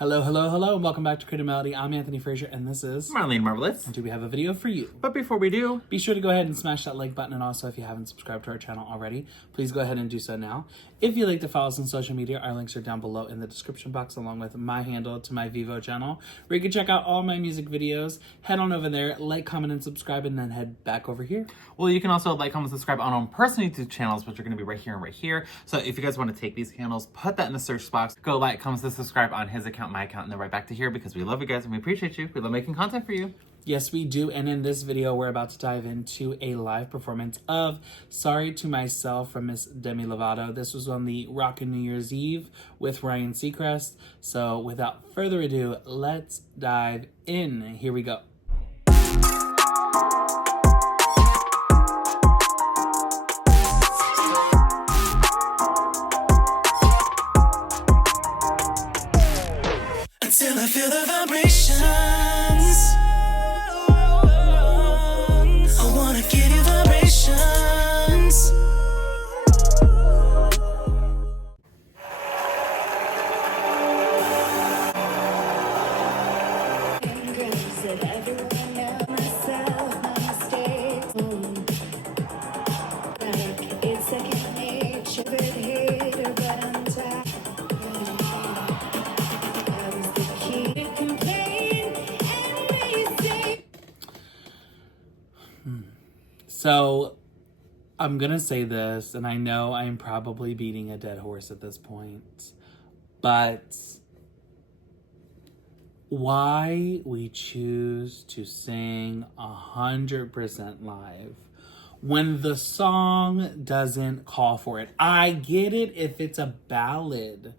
Hello, hello, hello, and welcome back to CreativeMelodi. I'm AnthonyFrazer, and this is Marlene Marvelous. And do we have a video for you? But before we do, be sure to go ahead and smash that like button, and also if you haven't subscribed to our channel already, please go ahead and do so now. If you'd like to follow us on social media, our links are down below in the description box, along with my handle to my Vivo channel, where you can check out all my music videos. Head on over there, like, comment, and subscribe, and then head back over here. Well, you can also like, comment, subscribe on our own personal YouTube channels, which are going to be right here and right here. So if you guys want to take these handles, put that in the search box, go like, comment, and subscribe on his account, my account, and then right back to here, because we love you guys and we appreciate you. We love making content for you. Yes, we do. And in this video, we're about to dive into a live performance of Sorry to Myself from Miss Demi Lovato. This was on the Rockin' New Year's Eve with Ryan Seacrest. So without further ado, let's dive in. Here we go. Until I feel the vibrations, I wanna give you vibrations. That everyone knows myself, my mistakes. Like it's second nature, but hater, but I'm tired. So I'm gonna say this, and I know I'm probably beating a dead horse at this point, but why we choose to sing 100% live when the song doesn't call for it. I get it if it's a ballad.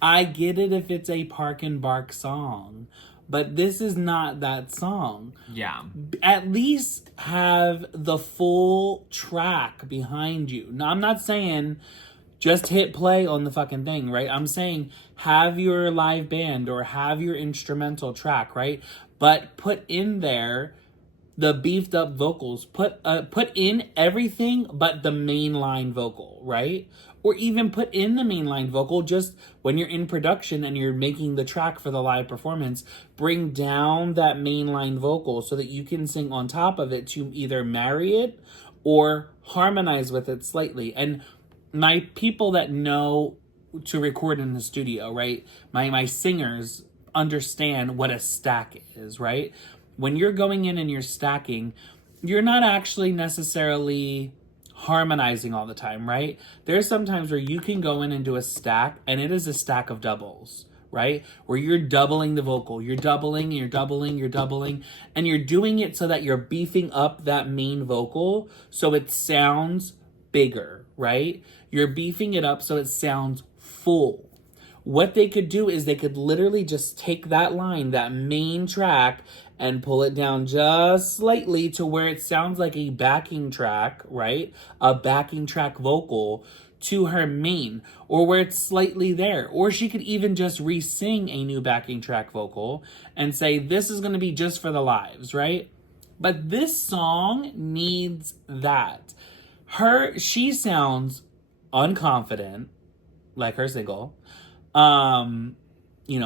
I get it if it's a Park and Bark song. But this is not that song. Yeah. At least have the full track behind you. Now, I'm not saying just hit play on the fucking thing, right? I'm saying have your live band or have your instrumental track, right? But put in there the beefed up vocals. Put in everything but the mainline vocal, right? Or even put in the mainline vocal just when you're in production and you're making the track for the live performance. Bring down that mainline vocal so that you can sing on top of it to either marry it or harmonize with it slightly. And my people that know to record in the studio, right? My singers understand what a stack is, right? When you're going in and you're stacking, you're not actually necessarily harmonizing all the time, right? There's some times where you can go in and do a stack, and it is a stack of doubles, right? Where you're doubling the vocal, you're doubling, you're doubling, you're doubling, and you're doing it so that you're beefing up that main vocal so it sounds bigger, right? You're beefing it up so it sounds full. What they could do is they could literally just take that line, that main track, and pull it down just slightly to where it sounds like a backing track, right? A backing track vocal to her main, or where it's slightly there. Or she could even just re-sing a new backing track vocal and say, this is going to be just for the lives, right? But this song needs that. She sounds unconfident, like her single.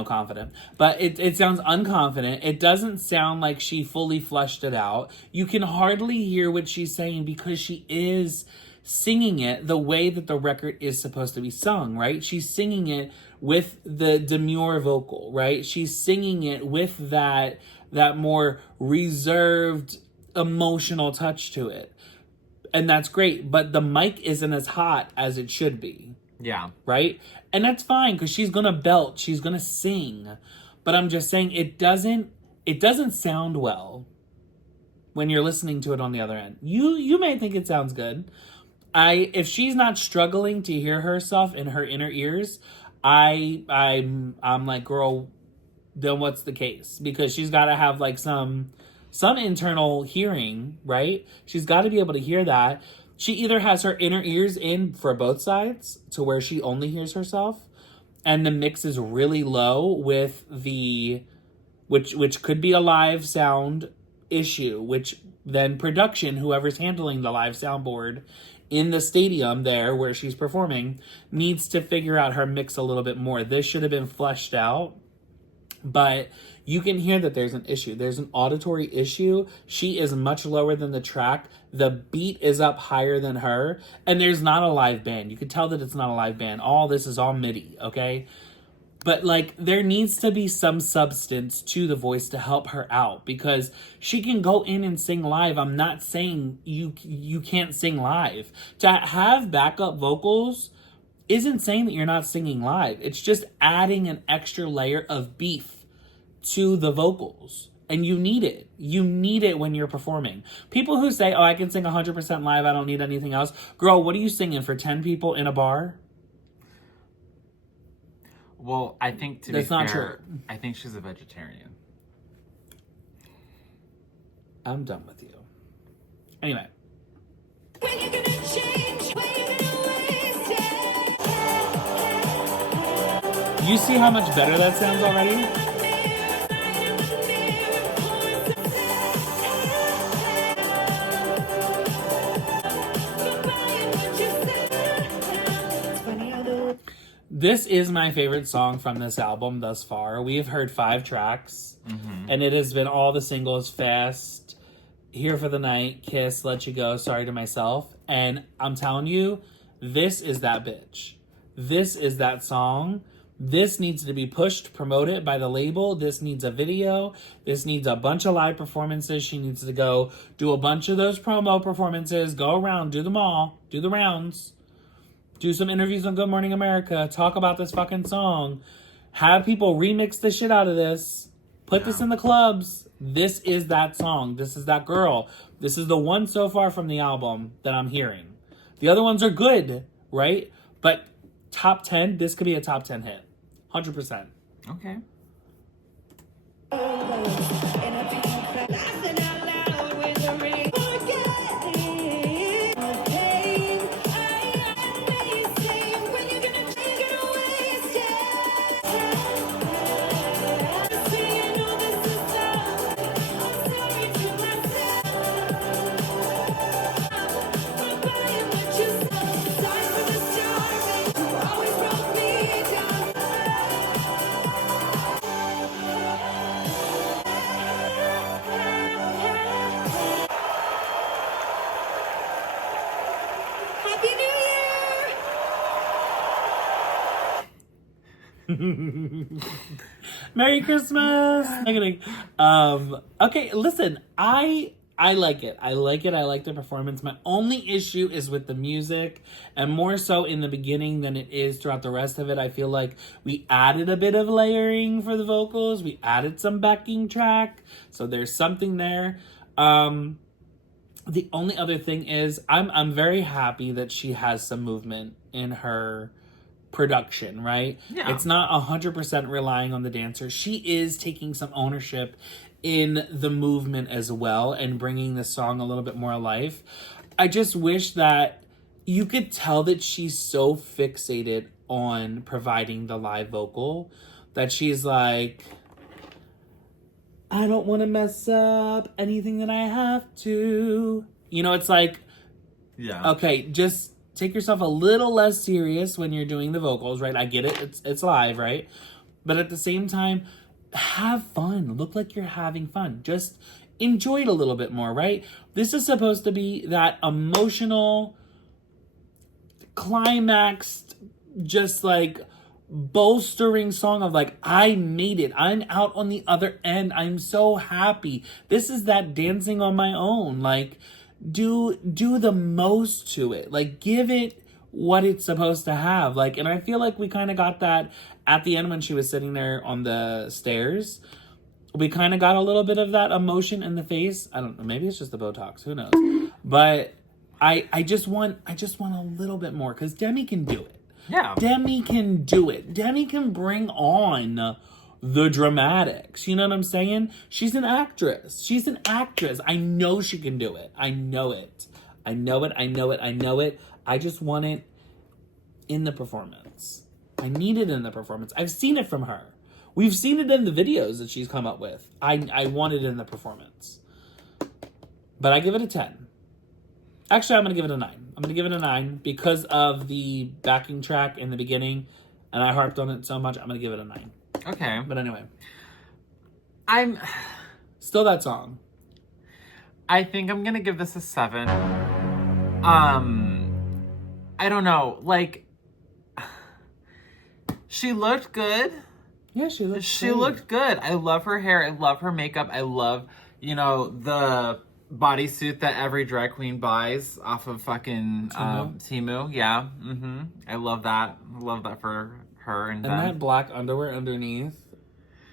Confident. But it sounds unconfident. It doesn't sound like she fully fleshed it out. You can hardly hear what she's saying because she is singing it the way that the record is supposed to be sung, right? She's singing it with the demure vocal, right? She's singing it with that more reserved emotional touch to it. And that's great, but the mic isn't as hot as it should be. Yeah. Right? And that's fine because she's going to belt. She's going to sing. But I'm just saying it doesn't sound well when you're listening to it on the other end. You may think it sounds good. If she's not struggling to hear herself in her inner ears, I'm like, girl, then what's the case? Because she's got to have like some internal hearing, right? She's got to be able to hear that. She either has her inner ears in for both sides to where she only hears herself and the mix is really low with which could be a live sound issue, which then production, whoever's handling the live soundboard in the stadium there where she's performing, needs to figure out her mix a little bit more. This should have been fleshed out But you can hear that there's an issue. There's an auditory issue. She is much lower than the track. The beat is up higher than her. And there's not a live band. You can tell that it's not a live band. All this is all MIDI, okay? But, like, there needs to be some substance to the voice to help her out. Because she can go in and sing live. I'm not saying you can't sing live. To have backup vocals isn't saying that you're not singing live. It's just adding an extra layer of beef to the vocals. And you need it. You need it when you're performing. People who say, oh, I can sing 100% live, I don't need anything else. Girl, what are you singing for 10 people in a bar? Well, I think to be fair, not true. I think she's a vegetarian. I'm done with you. Anyway. When you gonna change? When you gonna waste it? You see how much better that sounds already? This is my favorite song from this album thus far. We have heard 5 tracks, and it has been all the singles: Fast, Here for the Night, Kiss, Let You Go, Sorry to Myself. And I'm telling you, this is that bitch. This is that song. This needs to be pushed, promoted by the label. This needs a video. This needs a bunch of live performances. She needs to go do a bunch of those promo performances, go around, do them all, do the rounds. Do some interviews on Good Morning America. Talk about this fucking song. Have people remix the shit out of this. Put this in the clubs. This is that song. This is that girl. This is the one so far from the album that I'm hearing. The other ones are good, right? But top 10, this could be a top 10 hit. 100%. Okay. Merry Christmas. I'm kidding. Okay, listen, I like it. I like it. I like the performance. My only issue is with the music, and more so in the beginning than it is throughout the rest of it. I feel like we added a bit of layering for the vocals. We added some backing track, so there's something there. The only other thing is I'm very happy that she has some movement in her production, right? Yeah. It's not 100% relying on the dancer. She is taking some ownership in the movement as well and bringing the song a little bit more alive. I just wish that you could tell that she's so fixated on providing the live vocal that she's like, I don't want to mess up anything that I have to. You know, it's like, yeah, okay, just take yourself a little less serious when you're doing the vocals, right? I get it. It's live, right? But at the same time, have fun. Look like you're having fun. Just enjoy it a little bit more, right? This is supposed to be that emotional, climaxed, just like bolstering song of like, I made it. I'm out on the other end. I'm so happy. This is that dancing on my own. Like, do the most to it. Like, give it what it's supposed to have. Like, and I feel like we kind of got that at the end when she was sitting there on the stairs. We kind of got a little bit of that emotion in the face. I don't know, maybe it's just the Botox, who knows. But I just want a little bit more, because Demi can do it. Yeah. Demi can do it. Demi can bring on the dramatics. You know what I'm saying? She's an actress. She's an actress. I know she can do it. I know it. I know it. I know it. I know it. I just want it in the performance. I need it in the performance. I've seen it from her. We've seen it in the videos that she's come up with. I want it in the performance. But I give it a 10. Actually, I'm going to give it a 9. I'm going to give it a 9 because of the backing track in the beginning. And I harped on it so much, I'm going to give it a 9. Okay. But anyway. Still that song. I think I'm gonna give this a 7. I don't know. Like, she looked good. Yeah, she looked She looked good. I love her hair. I love her makeup. I love, the bodysuit that every drag queen buys off of fucking Temu. Yeah. I love that. I love that for her. And that black underwear underneath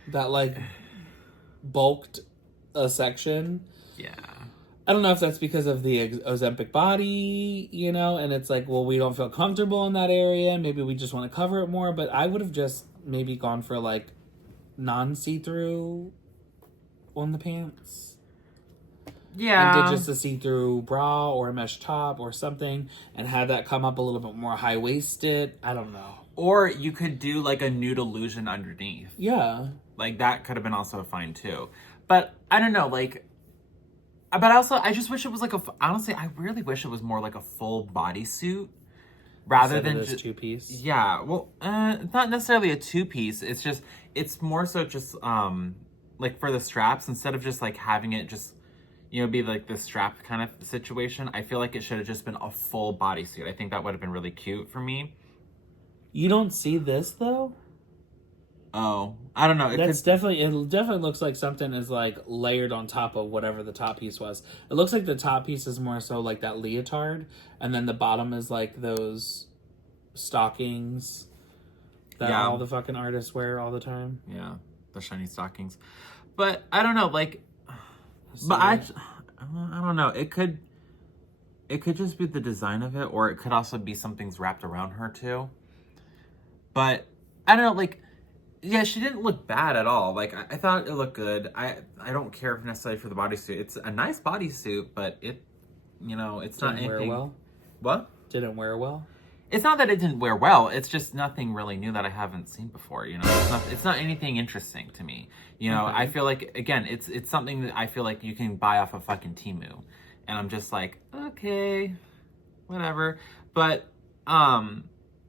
that, like, bulked a section. Yeah. I don't know if that's because of the Ozempic body, and it's like, well, we don't feel comfortable in that area. Maybe we just want to cover it more. But I would have just maybe gone for, like, non-see-through on the pants. Yeah. And did just a see-through bra or a mesh top or something and had that come up a little bit more high-waisted. I don't know. Or you could do, like, a nude illusion underneath. Yeah. Like, that could have been also fine, too. But, I don't know, like... But also, I just wish it was, like, honestly, I really wish it was more like a full bodysuit. Rather than just two-piece. Yeah, well, it's not necessarily a two-piece. It's just, it's more so just, like, for the straps, instead of just, like, having it just, be, like, the strap kind of situation, I feel like it should have just been a full bodysuit. I think that would have been really cute for me. You don't see this, though? Oh, I don't know. It definitely looks like something is, like, layered on top of whatever the top piece was. It looks like the top piece is more so like that leotard, and then the bottom is like those stockings that all the fucking artists wear all the time. Yeah, the shiny stockings. But I don't know, like, I don't know. It could just be the design of it, or it could also be something's wrapped around her too. But I don't know, like. Yeah, she didn't look bad at all. Like, I thought it looked good. I don't care necessarily for the bodysuit. It's a nice bodysuit, but it, it's not anything. Wear well? What? Didn't wear well? It's not that it didn't wear well. It's just nothing really new that I haven't seen before. It's not anything interesting to me. I feel like, again, it's something that I feel like you can buy off of fucking Temu, and I'm just like, okay, whatever. But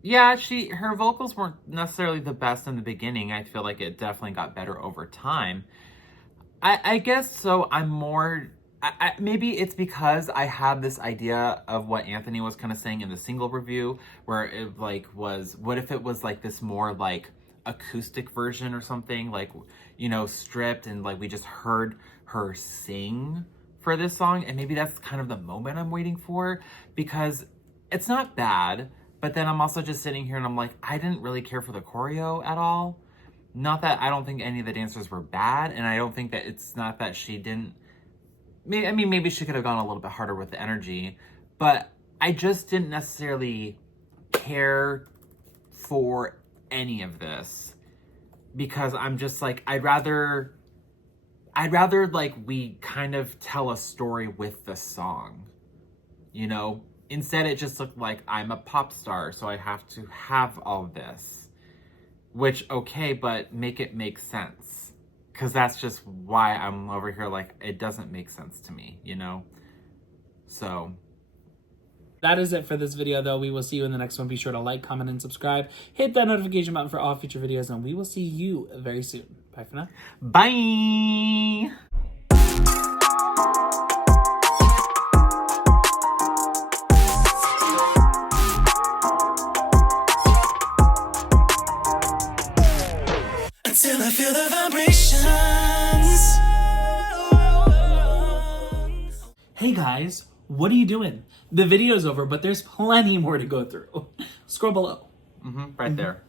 yeah, her vocals weren't necessarily the best in the beginning. I feel like it definitely got better over time. I guess so. I'm more... maybe it's because I have this idea of what Anthony was kind of saying in the single review, where it, like, was... What if it was, like, this more, like, acoustic version or something? Like, stripped, and, like, we just heard her sing for this song. And maybe that's kind of the moment I'm waiting for. Because it's not bad... But then I'm also just sitting here and I'm like, I didn't really care for the choreo at all. Not that I don't think any of the dancers were bad. And I don't think that it's not that she didn't... I mean, maybe she could have gone a little bit harder with the energy. But I just didn't necessarily care for any of this. Because I'm just like, I'd rather like we kind of tell a story with the song. Instead, it just looked like I'm a pop star, so I have to have all this. Which, okay, but make it make sense. Because that's just why I'm over here like, it doesn't make sense to me, So. That is it for this video, though. We will see you in the next one. Be sure to like, comment, and subscribe. Hit that notification button for all future videos, and we will see you very soon. Bye for now. Bye! Till I feel the vibrations. Hey guys, what are you doing? The video's over, but there's plenty more to go through. Scroll below. Right there.